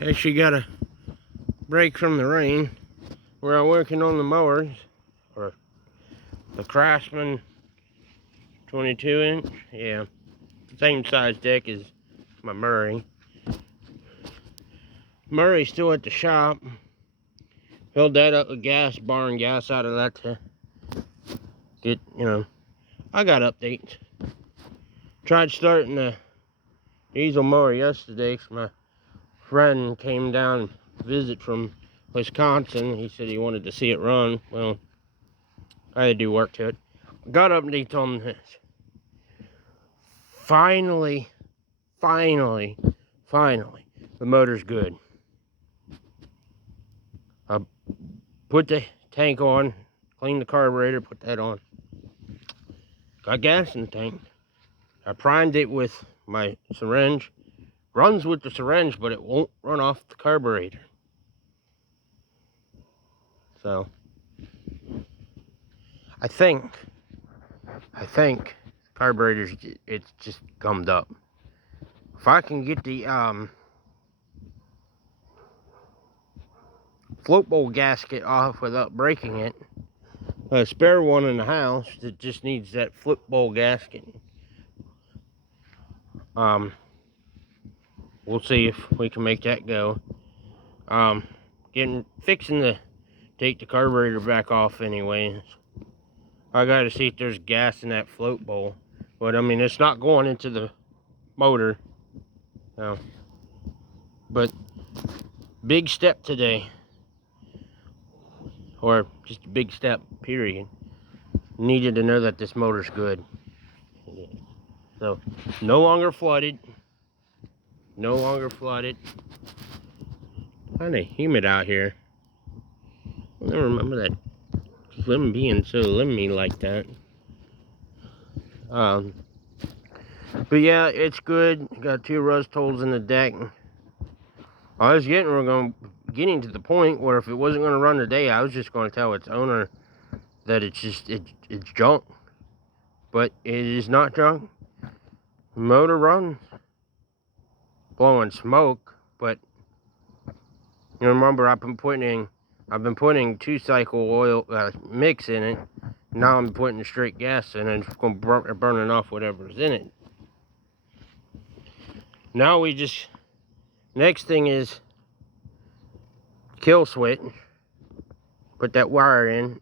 Actually got a break from the rain. We're working on the mowers, or the Craftsman 22-inch. Yeah, same size deck as my Murray. Murray's still at the shop. Filled that up with gas, barn gas out of that to get, I got updates. Tried starting the diesel mower yesterday because my friend came down to visit from Wisconsin. He said he wanted to see it run. Well, I had to do work to it. Got updates on this. Finally, the motor's good. I put the tank on, cleaned the carburetor, put that on. Got gas in the tank. I primed it with my syringe. Runs with the syringe, but it won't run off the carburetor. So, I think the carburetor's, it's just gummed up. If I can get the float bowl gasket off without breaking it, a spare one in the house that just needs that float bowl gasket. We'll see if we can make that go. Fixing to take the carburetor back off anyways. I gotta see if there's gas in that float bowl. But I mean, it's not going into the motor. No. But big step today. Or just a big step, period. Needed to know that this motor's good. So, no longer flooded. No longer flooded. Kinda humid out here. I never remember that Slim being so limby like that. But yeah, it's good. Got 2 rust holes in the deck. I was getting to the point where if it wasn't gonna run today, I was just gonna tell its owner that it's junk. But it is not junk. Motor runs, blowing smoke, but you remember I've been putting 2-cycle oil mix in it. Now I'm putting straight gas in it. It's going to burning off whatever's in it. Now next thing is kill switch. Put that wire in.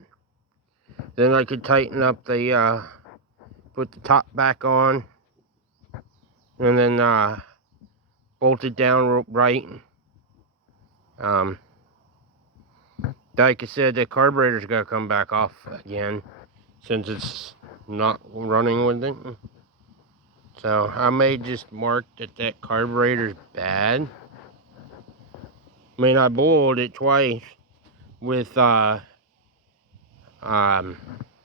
Then I could tighten up put the top back on. And then bolt it down right. Like I said, the carburetor's got to come back off again since it's not running with it. So I may just mark that carburetor's bad. I mean, I boiled it twice with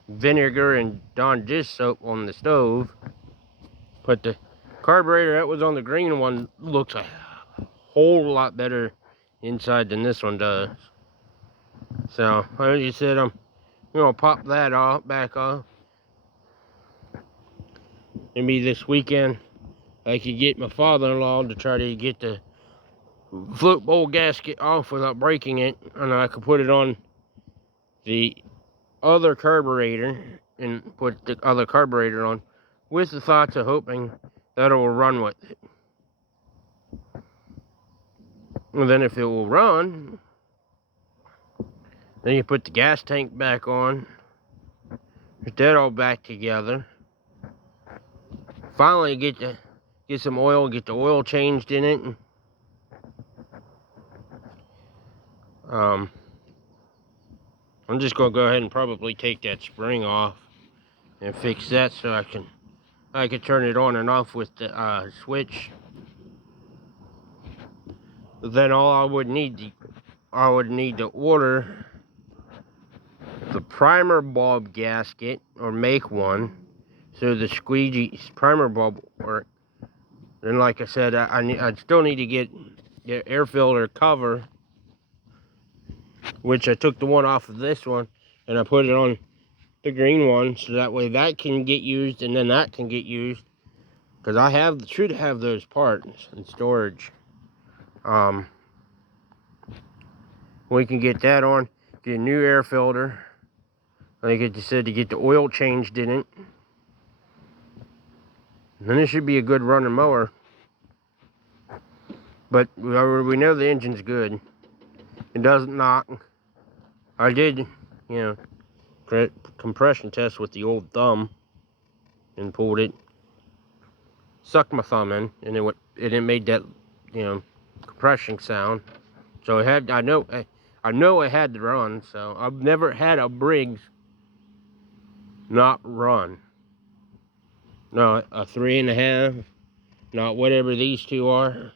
vinegar and Dawn dish soap on the stove. But the carburetor that was on the green one looks a whole lot better inside than this one does. So, like you said, I'm gonna pop that back off. Maybe this weekend I could get my father-in-law to try to get the float bowl gasket off without breaking it, and I could put it on the other carburetor and put the other carburetor on, with the thoughts of hoping that it will run with it. And then if it will run, then you put the gas tank back on, get that all back together. Finally get some oil, get the oil changed in it. I'm just gonna go ahead and probably take that spring off and fix that so I can turn it on and off with the switch. Then all I would need to order the primer bulb gasket, or make one, so the squeegee primer bulb work. Then, like I said, I still need to get the air filter cover, which I took the one off of this one and I put it on the green one, so that way that can get used and then that can get used, because I should have those parts in storage. We can get that on. Get a new air filter. I think it just said to get the oil changed in it. And then it should be a good running mower. But we know the engine's good. It doesn't knock. I did, you know, compression test with the old thumb and pulled it. Sucked my thumb in, and it made that, you know, compression sound. So it had, I know it had to run. So I've never had a Briggs not run. No, a 3.5, not whatever these two are.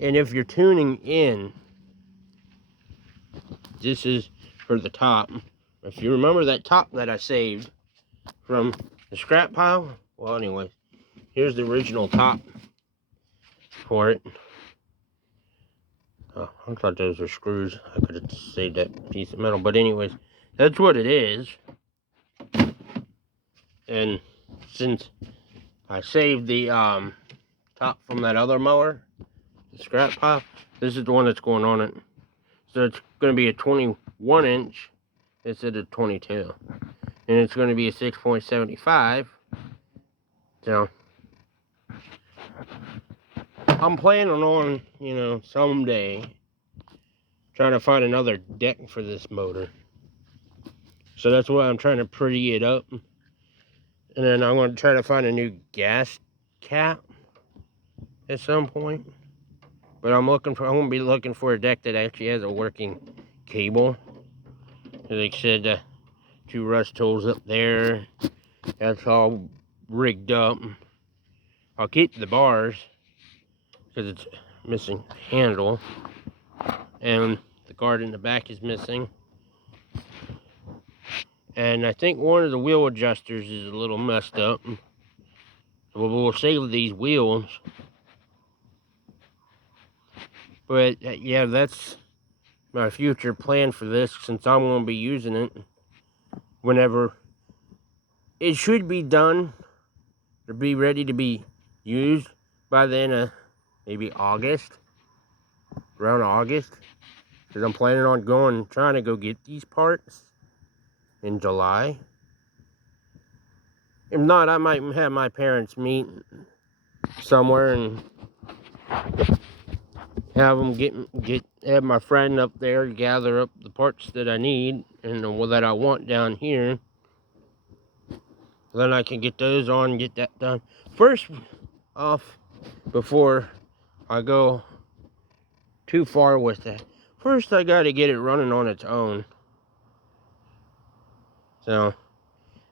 And if you're tuning in, this is for the top. If you remember that top that I saved from the scrap pile, well, anyways, here's the original top for it. Oh, I thought those were screws. I could have saved that piece of metal, but anyways, that's what it is. And since I saved the top from that other mower, the scrap pile, this is the one that's going on it. So it's going to be a 21 inch instead of 22. And it's going to be a 6.75. So I'm planning on, you know, someday trying to find another deck for this motor. So that's why I'm trying to pretty it up. And then I'm going to try to find a new gas cap at some point. But I'm going to be looking for a deck that actually has a working cable. Like I said, 2 rust tools up there. That's all rigged up. I'll keep the bars because it's missing handle. And the guard in the back is missing. And I think one of the wheel adjusters is a little messed up. So we'll save these wheels. But yeah, that's my future plan for this, since I'm going to be using it whenever it should be done to be ready to be used by the end of maybe August, around August, because I'm planning on trying to go get these parts in July. If not, I might have my parents meet somewhere and have them have my friend up there gather up the parts that I need and that I want down here. Then I can get those on and get that done. First off, before I go too far with that, first I got to get it running on its own. So,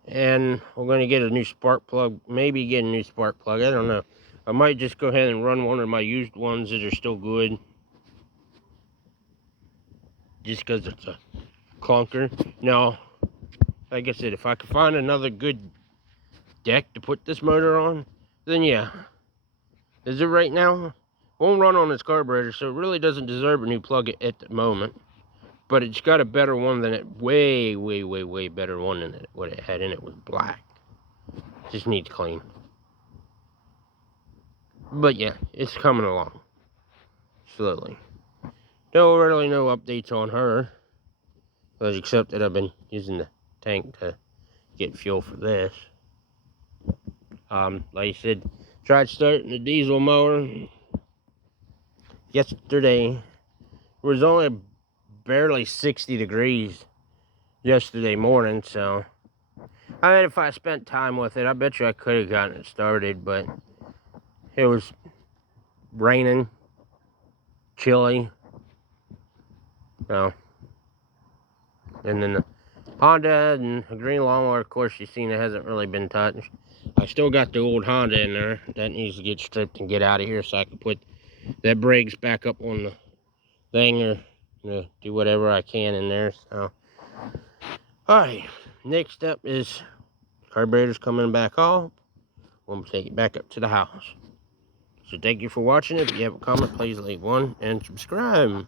and we're going to get a new spark plug, maybe get a new spark plug, I don't know. I might just go ahead and run one of my used ones that are still good, just because it's a clunker. Now, like I said, if I could find another good deck to put this motor on, then yeah. Is it right now? Won't run on its carburetor, so it really doesn't deserve a new plug at the moment. But it's got a better one than it, way better one than it. What it had in it was black. Just needs clean. But yeah, it's coming along slowly. No, really no updates on her, except that I've been using the tank to get fuel for this. Like I said, tried starting the diesel mower yesterday. It was only barely 60 degrees yesterday morning, so I mean, if I spent time with it, I bet you I could have gotten it started, but it was raining, chilly, so. And then the Honda and the green lawnmower, of course, you've seen it hasn't really been touched. I still got the old Honda in there. That needs to get stripped and get out of here so I can put that Briggs back up on the thing, or do whatever I can in there. So, alright, next step is carburetor's coming back off. I'm going to take it back up to the house. So thank you for watching. If you have a comment, please leave one and subscribe.